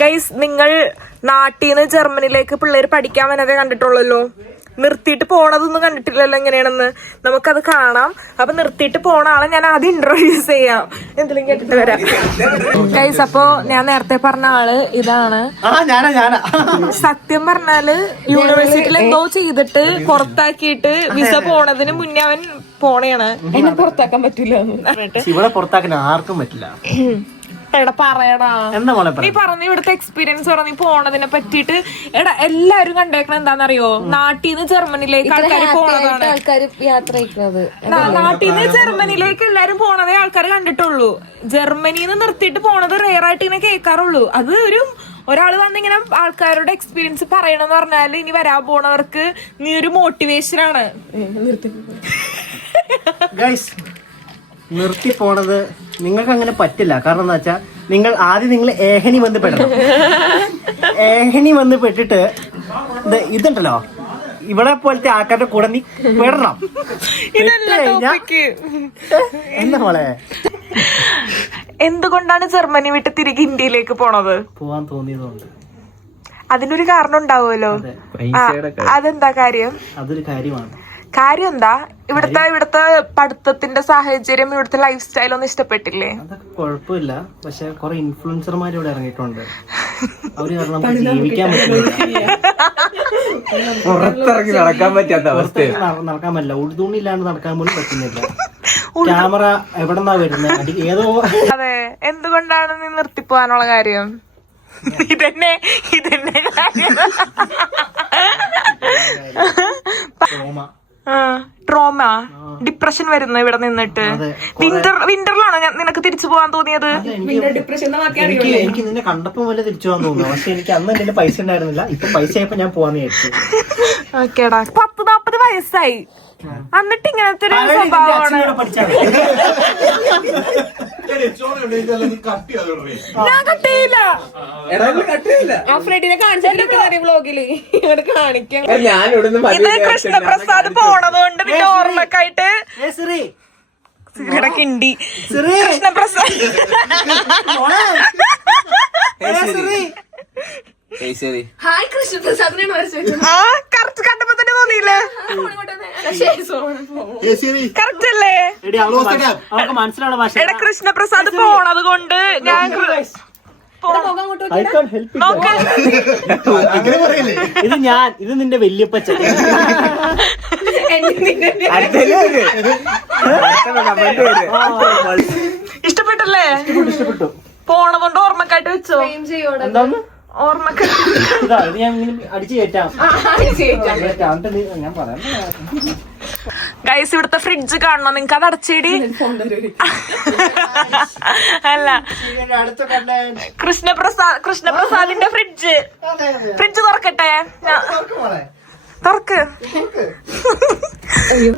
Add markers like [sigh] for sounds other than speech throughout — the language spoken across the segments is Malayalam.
ഗൈസ് നിങ്ങൾ നാട്ടിൽ നിന്ന് ജർമ്മനിയിലേക്ക് പിള്ളേർ പഠിക്കാൻ വന്നതേ കണ്ടിട്ടുള്ളല്ലോ. നിർത്തിയിട്ട് പോണതൊന്നും കണ്ടിട്ടില്ലല്ലോ എങ്ങനെയാണെന്ന്. നമുക്കത് കാണാം. അപ്പൊ നിർത്തിയിട്ട് പോണ ആളെ ഞാൻ ആദ്യം ഇൻട്രോഡ്യൂസ് ചെയ്യാം. എന്തെങ്കിലും കേട്ടിട്ട് വരാം. ഗൈസ് അപ്പോ ഞാൻ നേരത്തെ പറഞ്ഞ ആൾ ഇതാണ്. സത്യം പറഞ്ഞാൽ യൂണിവേഴ്സിറ്റിയിൽ എന്തോ ചെയ്തിട്ട് പുറത്താക്കിയിട്ട് വിസ പോണതിന് മുന്നേ അവൻ പോണേണ്. എന്നെ പുറത്താക്കാൻ പറ്റില്ല ഇവിടെ പുറത്താക്കാൻ ആർക്കും പറ്റില്ല. എടാ പറയടാ. എന്താ മോളെ നീ പറഞ്ഞു ഇവിടുത്തെ എക്സ്പീരിയൻസ് പറഞ്ഞു പോണതിനെ പറ്റിയിട്ട്. എടാ എല്ലാരും കണ്ടേക്കണ എന്താണെന്നറിയോ നാട്ടിൽ നിന്ന് ജർമ്മനിലേക്ക് ആൾക്കാർ പോണതാണ്. ആൾക്കാർ യാത്ര നാട്ടിൽ നിന്ന് ജർമ്മനിലേക്ക് എല്ലാരും പോണതേ ആൾക്കാർ കണ്ടിട്ടുള്ളൂ. ജർമ്മനിയിൽ നിന്ന് നിർത്തിയിട്ട് പോണത് റെയർ ആയിട്ട് ഇങ്ങനെ കേൾക്കാറുള്ളൂ. അത് ഒരു ഒരാൾ വന്നിങ്ങനെ ആൾക്കാരുടെ എക്സ്പീരിയൻസ് പറയണമെന്ന് പറഞ്ഞാൽ ഇനി വരാൻ പോണവർക്ക് നീ ഒരു മോട്ടിവേഷൻ ആണ്. ഗൈസ് നിർത്തി പോണത് നിങ്ങൾക്ക് അങ്ങനെ പറ്റില്ല. കാരണം എന്താ വെച്ചാൽ നിങ്ങൾ ആദ്യം നിങ്ങൾ ഏഹനി വന്ന് പെടണം. ഏഹനി വന്ന് പെട്ടിട്ട് ഇത് ഇതുണ്ടല്ലോ. ഇവിടെ പോലത്തെ ആൾക്കാരുടെ കൂടെ നീ പെടണം. എന്താ മോളെ? എന്തുകൊണ്ടാണ് ജർമ്മനി വിട്ട് തിരികെ ഇന്ത്യയിലേക്ക് പോണത്? പോവാൻ തോന്നിയതുകൊണ്ട്. അതിനൊരു കാരണം ഉണ്ടാവുമല്ലോ. അതെന്താ കാര്യം? അതൊരു കാര്യമാണ്. കാര്യം എന്താ ഇവിടുത്തെ ഇവിടുത്തെ പഠിത്തത്തിന്റെ സാഹചര്യം ഇവിടുത്തെ ലൈഫ് സ്റ്റൈൽ ഒന്നും ഇഷ്ടപ്പെട്ടില്ലേ? അതൊക്കെ കുഴപ്പമില്ല. പക്ഷെ കുറെ ഇൻഫ്ലുവൻസർമാർ ഇവിടെ ഇറങ്ങിയിട്ടുണ്ട്. [laughs] അവർ കാരണം നമുക്ക് ജീവിക്കാൻ പറ്റില്ല. പുറത്തിറങ്ങി നടക്കാൻ പറ്റാത്ത അവസ്ഥ പുറത്തേക്ക് നട- നടക്കാൻ പറ്റില്ല. ഉടുതുണിയില്ലാണ്ട് നടക്കാൻ പോലും പറ്റുന്നില്ല. [laughs] ക്യാമറ എവിടെന്നാ വരുന്നത് ഏതോ [laughs] അതെ. എന്തുകൊണ്ടാണ് നീ നിർത്തിപ്പോവാനുള്ള കാര്യം? ഇതന്നെ ഇതന്നെ കാര്യം. ട്രോമ ട്രോമ ഡിപ്രഷൻ വരുന്നു ഇവിടെ നിന്നിട്ട്. വിന്റർ വിന്ററിലാണോ ഞാൻ നിനക്ക് തിരിച്ചു പോകാൻ തോന്നിയത്? എനിക്ക് എനിക്ക് നിന്നെ കണ്ടപ്പോ പോലെ തിരിച്ചു പോകാൻ തോന്നുന്നു. പക്ഷെ എനിക്ക് അന്ന് എന്റെ പൈസ ഉണ്ടായിരുന്നില്ല. ഇപ്പൊ പൈസ ആയപ്പോ ഞാൻ പോവാന്ന് വിചാരിച്ചു. [laughs] ഓക്കേടാ പത്ത് നാപ്പത് വയസ്സായി. എന്നിട്ട് ഇങ്ങനത്തെ ഒരു സ്വഭാവമാണ്. ഞാൻ കട്ടിയില്ല ആ ഫ്രെഡിനെ കാണിച്ചിട്ട് വ്ലോഗിൽ. ഇവിടെ കാണിക്കാം. ഞാൻ ഇവിടുന്ന് ഇത് കൃഷ്ണപ്രസാദ് പോണതുകൊണ്ട് പിന്നെ ഓർമ്മക്കായിട്ട് കിണ്ടി. കൃഷ്ണപ്രസാദ്. ഹായ് ആ കറക്റ്റ് കണ്ടപ്പോ തന്നെ തോന്നിയില്ലേ? എടി കൃഷ്ണപ്രസാദ് പോണത് കൊണ്ട് ഞാൻ ഇത് ഞാൻ ഇത് നിന്റെ വല്യപ്പച്ച ഇഷ്ടപ്പെട്ടല്ലേ? ഇഷ്ടപ്പെട്ടു പോണതുകൊണ്ട് ഓർമ്മക്കായിട്ട് വെച്ചോ. എന്താന്ന്? ഗൈസ് ഇവിടുത്തെ ഫ്രിഡ്ജ് കാണണോ? നിങ്ങക്ക് അത് അടച്ചിടി. അല്ല. കൃഷ്ണപ്രസാദ് കൃഷ്ണപ്രസാദിന്റെ ഫ്രിഡ്ജ് ഫ്രിഡ്ജ് തുറക്കട്ടെ? തുറക്ക്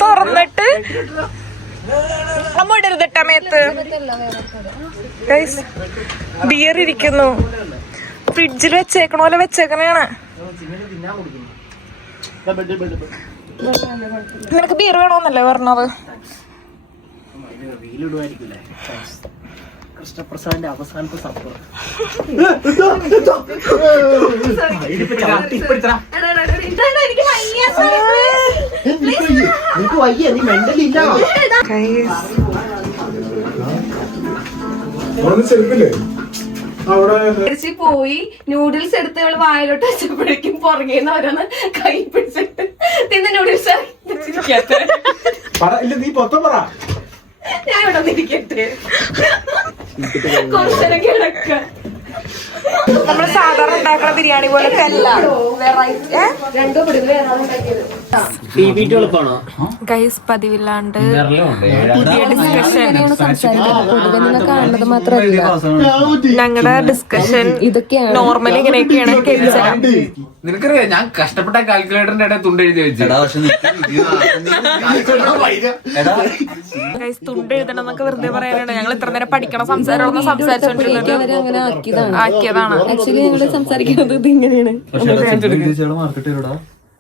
തുറന്നിട്ട്. അമ്മ ഇടരുത് മേത്ത്. ഗൈസ് ബിയർ ഇരിക്കുന്നു. ഫ്രിഡ്ജിൽ വെച്ചേക്കണ പോലെ വെച്ചേക്കണേണ്. തിന്നാൻ കൊടുക്കുന്നു ഇതാ ബെഡ് ബെഡ് ബെഡ് നിനക്ക് ബീർ വേണോന്നല്ലേ പറഞ്ഞത്? കൃഷ്ണപ്രസാദിന്റെ അവസാനത്തെ നിനക്ക് വയ്യ നീ മെന്റലി ഇല്ല. പോയി നൂഡിൽസ് എടുത്ത് ഇവൾ വായിലോട്ട് വെച്ചപ്പോഴേക്കും പുറകേന്ന് ഓരോന്ന് കൈ പിടിച്ചിട്ട് തിന്ന് നൂഡിൽസ് ഞാൻ ഇവിടെ വന്നിരിക്കട്ടെ കുറച്ചേരം കിടക്ക. നമ്മൾ സാധാരണ ഉണ്ടാക്കുന്ന ബിരിയാണി പോലത്തെ അല്ല. ഗൈസ് പതിവില്ലാണ്ട് പുതിയ ഡിസ്കഷൻ കാണുന്നത് മാത്രമല്ല. ഞങ്ങളുടെ ഡിസ്കഷൻ ഇതൊക്കെയാണ് നോർമലി ഇങ്ങനെയൊക്കെയാണ് കേൾച്ചത് നിനക്കറിയാം ഞാൻ കഷ്ടപ്പെട്ട കാൽക്കുലേറ്ററിന്റെ ഇടയിൽ തുണ്ട് എഴുതി വെച്ചു. പക്ഷെ തുണ്ട് എഴുതണം എന്നൊക്കെ വെറുതെ പറയാനാണ് ഞങ്ങൾ ഇത്ര നേരം പഠിക്കണം സംസാരം അങ്ങനെ ആക്കിയതാണ്. ആക്കിയതാണ് ആക്ച്വലി ഞങ്ങൾ സംസാരിക്കുന്നത് ഇത് ഇങ്ങനെയാണ്.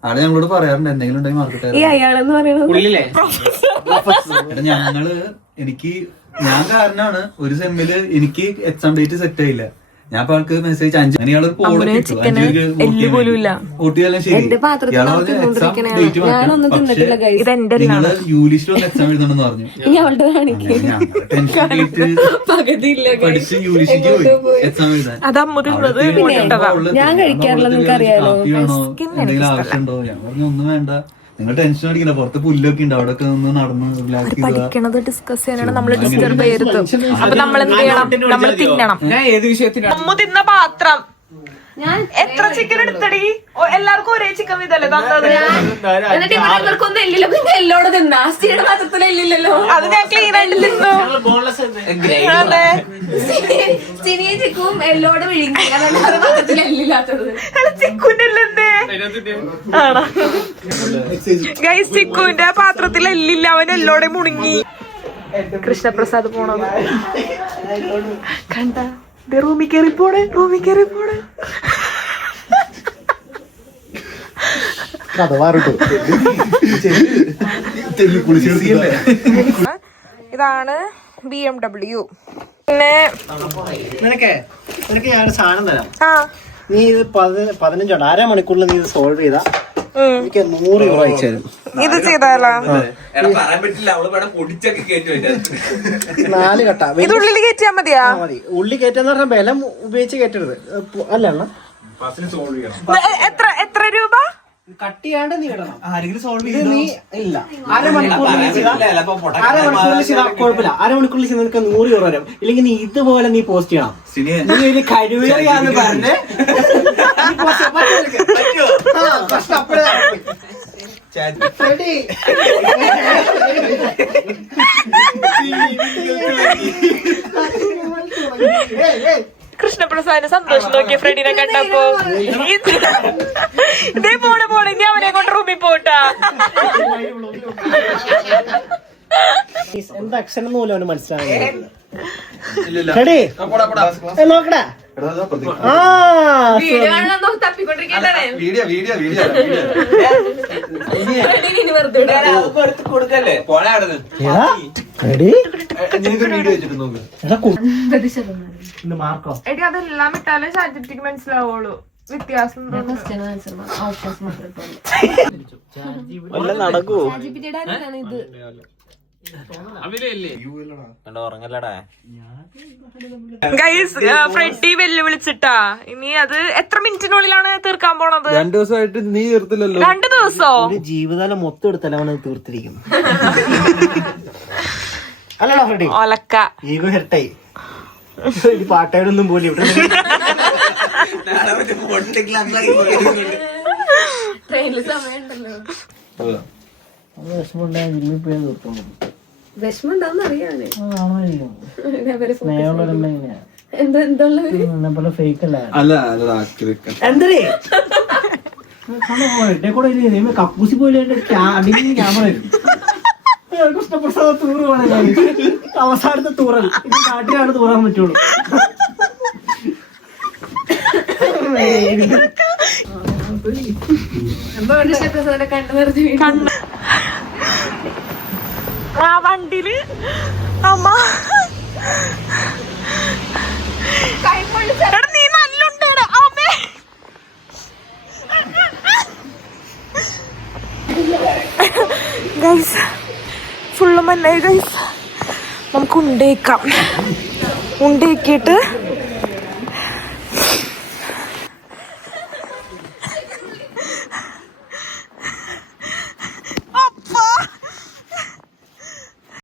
ആൾ ഞങ്ങളോട് പറയാറുണ്ട് എന്തെങ്കിലും ഉണ്ടെങ്കിൽ മാർക്കറ്റ് ഈ അയാളെന്ന് പറയുന്നത് ഞങ്ങൾ എനിക്ക് ഞാൻ കാരണമാണ് ഒരു സെമ്മിൽ എനിക്ക് എക്സാം ഡേറ്റ് സെറ്റ് ആയില്ല. ഞാൻ ഇപ്പൊ ആൾക്ക് മെസ്സേജ് അഞ്ച് അങ്ങനെയാളൊരു. ഇതെന്റെ നിങ്ങൾ യൂലിസ്റ്റിൽ ഒന്ന് എക്സാം എഴുതണമെന്ന് പറഞ്ഞു. പഠിച്ച് യൂലിസ്റ്റിക്ക് പോയി എക്സാം എഴുതാൻ. ഞാൻ Skin എന്തെങ്കിലും ആവശ്യമുണ്ടോ? ഞാൻ പറഞ്ഞു ഒന്നും വേണ്ട. നിങ്ങൾ ടെൻഷൻ അടിക്കണ്ട പുറത്ത് പുല്ലൊക്കെ ഉണ്ട്. അവിടെ ഒക്കെ നടന്ന് റിലാക്സ് ചെയ്യുക പഠിക്കണത് ഡിസ്കസ് ചെയ്യാനാണ് നമ്മൾ ഡിസ്റ്റർബ് ചെയ്യരുത്. അപ്പൊ നമ്മൾ എന്ത് ചെയ്യണം? നമ്മൾ തിന്നണം. ഞാൻ ഏത് വിഷയത്തിനാണ്? അമ്മ തിന്ന പാത്രം. എത്ര ചിക്കൻ എടുത്തടി? ഓ, എല്ലാവർക്കും ഒരേ ചിക്കൻ വീതല്ലേ തന്നത് എന്നിട്ട് ഇവിടെ ഇവർക്കൊന്നും പിന്നെ എല്ലോട് തിന്നാ. സ്റ്റീയുടെ പാത്രത്തിൽ എല്ലില്ലല്ലോ അത് ഞാൻ ക്ലീൻ ആയിട്ട് തിന്നു. ചിനിയും ചിക്കും എല്ലോട് വിഴുങ്ങി. അതാണ് പാത്രത്തിൽ എല്ലില്ലാത്തത്. ചിക്കുന്റെ ആണോ? ഗൈസ് ചിക്കുവിന്റെ പാത്രത്തിൽ എല്ലില്ല. അവൻ എല്ലോടെ മുണുങ്ങി. കൃഷ്ണപ്രസാദ് പോണോ? കണ്ട. ദേ റൂമിൽ കയറി പോണേ റൂമിൽ കയറി പോണേ. കഥ മാറിട്ടു. ഇതാണ് ബി എം ഡബ്ല്യു പിന്നെ നിനക്കേ നിനക്ക് ഞാൻ ഒരു സാധനം തരാം. ആ. നീ ഇത് പതി- പതിനഞ്ചോണ്ട് അര മണിക്കൂറിൽ നീ ഇത് സോൾവ് ചെയ്താ. ഉം. എനിക്ക് നൂറ് യൂറോ അയച്ചു തരും. ഇത് ചെയ്താലോ? നാല് കട്ട. ഇത് ഉള്ളിൽ കയറ്റിയാ മതിയാ? മതി. ഉള്ളി കയറ്റാന്ന് പറഞ്ഞാൽ ബലം ഉപയോഗിച്ച് കയറ്റരുത്. അല്ല എത്ര കട്ട് ചെയ്യാണ്ട് നീ ഇടണം ആരെങ്കിലും സോൾവ് ചെയ്ത് നീ ഇല്ല അരമണിക്കൂറിൽ അരമണിക്കൂറിൽ കുഴപ്പമില്ല. നിനക്ക് നൂറ് യൂറോ വരും. ഇല്ലെങ്കിൽ നീ ഇതുപോലെ നീ പോസ്റ്റ് ചെയ്യണം. സിനിയെ നീ ഒരു കഴിവുകയാന്ന് പറഞ്ഞേ പ്രശ്നം അപ്പോഴേ. കൃഷ്ണപ്രസാദിന് സന്തോഷം നോക്കിയ ഫ്രണ്ടിനെ കണ്ടപ്പോ ഇത് ഇതേ പോണെ ഇനി അവനെ കൊണ്ട് റൂമിൽ പോട്ടാ. എന്താ അക്ഷരം പോലും അവന് മനസ്സിലായി നോക്കടാ. ആ വീഡിയോ വീഡിയോ വീഡിയോ. കൊടുക്കല്ലേ? അവിടെ എടാ മാർക്കോ? എടി അതെല്ലാം ഇട്ടാലേ ചാറ്റിക്ക് മനസ്സിലാവുള്ളൂ. വ്യത്യാസം ഗൈസ് ഫ്രെഡി വെല്ലുവിളിച്ചിട്ടാ. ഇനി അത് എത്ര മിനിറ്റിനുള്ളിലാണ് തീർക്കാൻ പോണത്? രണ്ടു ദിവസമായിട്ട് നീ തീർത്തില്ലല്ലോ. രണ്ടു ദിവസോ? ജീവിതം ജീവിതകാലം മൊത്തം എടുത്തല്ല തീർത്തിരിക്കും. തീർത്തിരിക്കുന്നു അല്ലടാ ഫ്രെഡി ഒലക്ക ഈഗോ ഹെർട്ടായി. പോലും ഇവിടെ ട്രെയിനിൽ സമയമുണ്ടല്ലോ. വിഷമം അറിയാന് എന്താ എന്താ ഫേക്ക് അല്ല ഇനി കക്കൂസി പോലെ ക്യാമറ വരും കൃഷ്ണപ്രസാദ് തൂറ് വേണം അവസാനത്തെ തൂറൽ കാട്ടിലാണ് തൂറാൻ പറ്റുള്ളൂ കൃഷ്ണപ്രസാദിനെ കണ്ടു നിർത്തി വീണു. കണ്ണ് ആ വണ്ടിയിൽ അമ്മ. നീ നല്ലുണ്ട് അമ്മേ. ഗൈസ് ഫുള്ള് മന്നായി ഗൈസ് നമുക്ക് ഉണ്ടേക്കാം ഉണ്ടേക്കിയിട്ട്